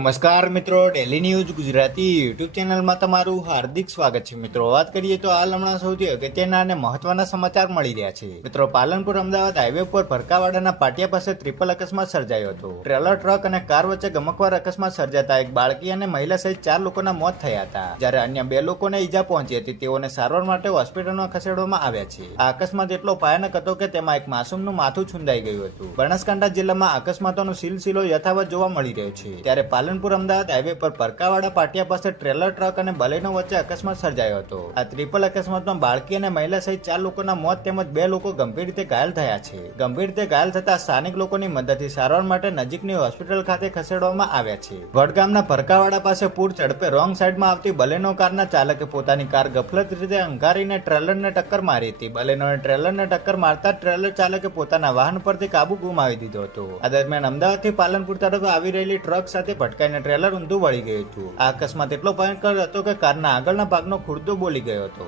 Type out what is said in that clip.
નમસ્કાર મિત્રો, daily news Gujarati YouTube ચેનલમાં તમારું હાર્દિક સ્વાગત છે. મિત્રો વાત કરીએ તો હાલ હમણાં સૌથી અગત્યના અને મહત્વના સમાચાર મળી રહ્યા છે. મિત્રો પાલનપુર અમદાવાદ હાઈવે પર ભરકાવાડાના પાટિયા પાસે ટ્રિપલ અકસ્માત સર્જાયો હતો. ટ્રેલર ટ્રક અને કાર વચ્ચે ગમકવાર અકસ્માત સર્જાતા એક બાળકી અને મહિલા સહિત 4 લોકોના મોત થયા હતા, જ્યારે અન્ય 2 લોકોને ઈજા પહોંચી હતી. તેઓને સારવાર માટે હોસ્પિટલમાં ખસેડવામાં આવ્યા છે. આ અકસ્માત એટલો ભયાનક હતો કે તેમાં એક માસૂમનું માથું છુંદાઈ ગયું હતું. બનાસકાંઠા જિલ્લામાં અકસ્માતોનો સિલસિલો યથાવત જોવા મળી રહ્યો છે, ત્યારે પાલનપુર અમદાવાદ હાઈવે પર ભરકાવાડા પાટિયા પાસે ટ્રેલર ટ્રક અને બલેનો વચ્ચે અકસ્માત સર્જાયો હતો. આ ટ્રિપલ અકસ્માતમાં બાળકી અને મહિલા સહિત 4 લોકોના મોત તેમજ 2 લોકો ગંભીર રીતે ઘાયલ થયા છે. ગંભીર રીતે ઘાયલ થતા સ્થાનિક લોકોની મદદથી સારવાર માટે નજીકની હોસ્પિટલ ખાતે ખસેડવામાં આવ્યા છે. વડગામના ભરકાવાડા પાસે પૂર ઝડપે રોંગ સાઈડમાં આવતી બલેનો કારના ચાલકે પોતાની કાર ગફલત રીતે અંગારીને ટ્રેલરને ટક્કર મારી હતી. બલેનોએ ટ્રેલરને ટક્કર મારતા ટ્રેલર ચાલકે પોતાના વાહન પરથી કાબુ ગુમાવી દીધો હતો. આ દરમિયાન અમદાવાદથી પાલનપુર તરફ આવી રહેલી ટ્રક સાથે ભટકાઈને ટ્રેલર ઊંધું વળી ગયું હતું. આ અકસ્માત એટલો ભયંકર હતો કે કારના આગળના ભાગનો ખુરદો બોલી ગયો હતો.